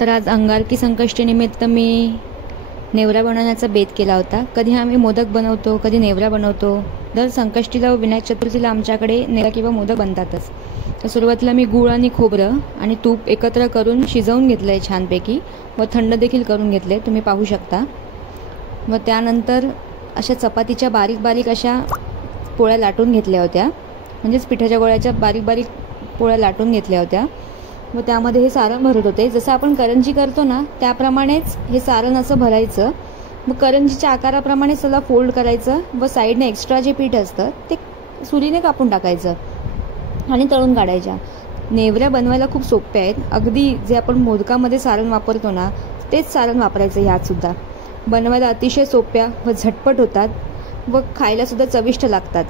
तर आज अंगारकी संकष्टीनिमित्त मी नेवरा बनवण्याचा बेत केला होता। कधी आम्ही मोदक बनवतो, कधी नेवरा बनवतो। दर संकष्टीला व विनायक चतुर्थीला आमच्याकडे नेवरा किंवा मोदक बनतातच। तर सुरुवातीला मी गूळ आणि खोबरं आणि तूप एकत्र करून शिजवून घेतलंय छानपैकी व थंड देखील करून घेतले, तुम्ही पाहू शकता। व त्यानंतर अशा चपातीच्या बारीक बारीक अशा पोळ्या लाटून घेतल्या होत्या, म्हणजेच पिठाच्या गोळ्याच्या बारीक बारीक पोळ्या लाटून घेतल्या होत्या व त्यामध्ये हे सारण भरत होते। जसं आपण करंजी करतो ना त्याप्रमाणेच हे सारण असं भरायचं। मग करंजीच्या आकाराप्रमाणे त्याला फोल्ड करायचं व साईडने एक्स्ट्रा जे पीठ असतं ते सुरीने कापून टाकायचं आणि तळून काढायच्या। नेवऱ्या बनवायला खूप सोप्या आहेत, अगदी जे आपण मोदकामध्ये सारण वापरतो ना तेच सारण वापरायचं। ह्यात सुद्धा बनवायला अतिशय सोप्या व झटपट होतात व खायला सुद्धा चविष्ट लागतात।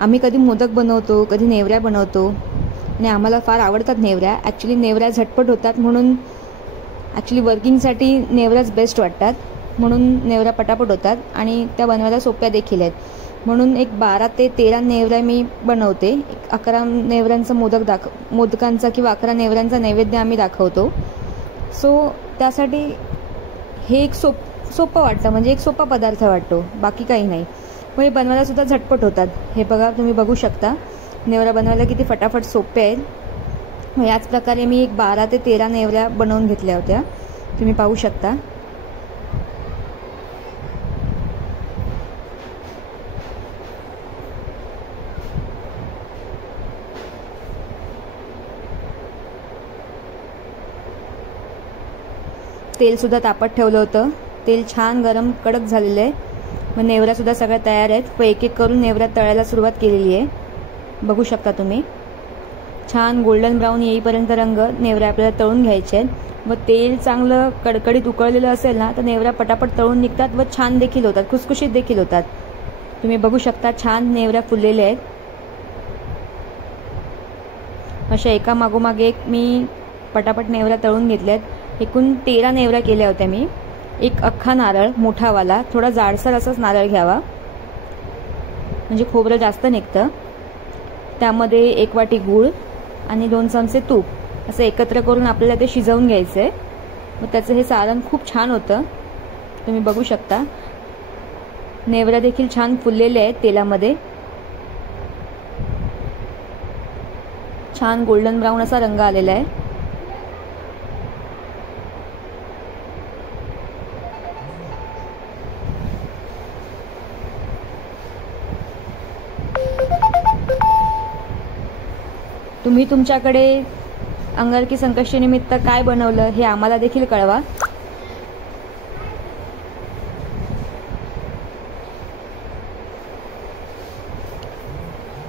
आम्ही कधी मोदक बनवतो, कधी नेवऱ्या बनवतो आणि आम्हाला फार आवडतात नेवऱ्या। ॲक्च्युली नेवऱ्या झटपट होतात म्हणून वर्किंगसाठी नेवऱ्याच बेस्ट वाटतात, म्हणून नेवऱ्या पटापट होतात आणि त्या बनवायला सोप्या देखील आहेत। म्हणून एक 12 ते 13 नेवऱ्या मी बनवते। 11 नेवऱ्यांचा मोदकांचा किंवा 11 नेवऱ्यांचा नैवेद्य आम्ही दाखवतो। सो त्यासाठी हे एक सोपं वाटतं, म्हणजे एक सोपा पदार्थ वाटतो, बाकी काही नाही। पण हे बनवायला सुद्धा झटपट होतात। हे बघा, तुम्ही बघू शकता नेवऱ्या बनवायला किती फटाफट सोपे आहेत। याच प्रकारे मी एक 12 ते 13 नेवऱ्या बनवून घेतल्या होत्या, तुम्ही पाहू शकता। तेल सुद्धा तापत ठेवलं होतं, तेल छान गरम कडक झालेलं आहे। मग नेवऱ्या सुद्धा सगळ्या तयार आहेत व एक एक करून नेवऱ्या तळायला सुरुवात केलेली आहे, बघू शकता तुम्ही। छान गोल्डन ब्राऊन येईपर्यंत रंग नेवऱ्या आपल्याला तळून घ्यायचे आहेत व तेल चांगलं कडकडीत उकळलेलं असेल ना तर नेवऱ्या पटापट तळून निघतात व छान देखील होतात, खुसखुशीत देखील होतात। तुम्ही बघू शकता छान नेवऱ्या फुललेल्या आहेत। अशा एका मागोमाग एक मी पटापट नेवऱ्या तळून घेतल्यात। एकूण 13 नेवऱ्या केल्या होत्या मी। एक अख्खा नारळ मोठावाला, थोडा जाडसर असाच नारळ घ्यावा म्हणजे खोबरं जास्त निघतं। त्यामध्ये 1 वाटी गूळ आणि 2 चमचे तूप असं एकत्र करून आपल्याला ते शिजवून घ्यायचं आहे व त्याचं हे सारण खूप छान होतं, तुम्ही बघू शकता। नेवऱ्या देखील छान फुललेल्या आहेत तेलामध्ये, छान गोल्डन ब्राऊन असा रंग आलेला आहे। तुम्ही तुमच्याकडे अंगारकी संकष्टीनिमित्त काय बनवलं हे आम्हाला देखील कळवा।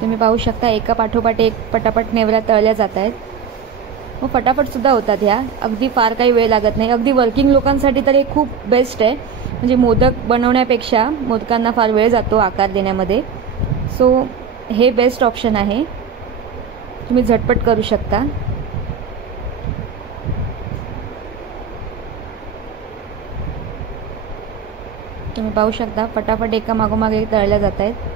तुम्ही पाहू शकता एका पाठोपाठ एक पटापट नेवऱ्या तळल्या जात आहेत व फटाफट सुद्धा होतात ह्या, अगदी फार काही वेळ लागत नाही। अगदी वर्किंग लोकांसाठी तर हे खूप बेस्ट आहे, म्हणजे मोदक बनवण्यापेक्षा मोदकांना फार वेळ जातो आकार देण्यामध्ये। सो हे बेस्ट ऑप्शन आहे, तुम्ही झटपट करू शकता। तुम्ही पाहू शकता फटाफट एका मागोमाग एक तळल्या जात आहेत।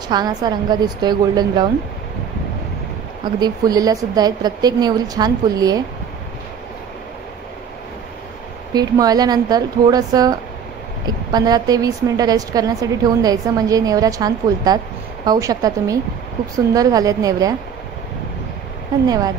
छान असा रंग दिसतोय गोल्डन ब्राऊन, अगदी फुललेल्या सुद्धा आहेत। प्रत्येक नेवरी छान फुलली आहे। पीठ मळल्यानंतर थोडंसं एक 15 ते 20 मिनिटं रेस्ट करण्यासाठी ठेवून द्यायचं, म्हणजे नेवऱ्या छान फुलतात। पाहू शकता तुम्ही, खूप सुंदर झाल्यात नेवऱ्या। धन्यवाद।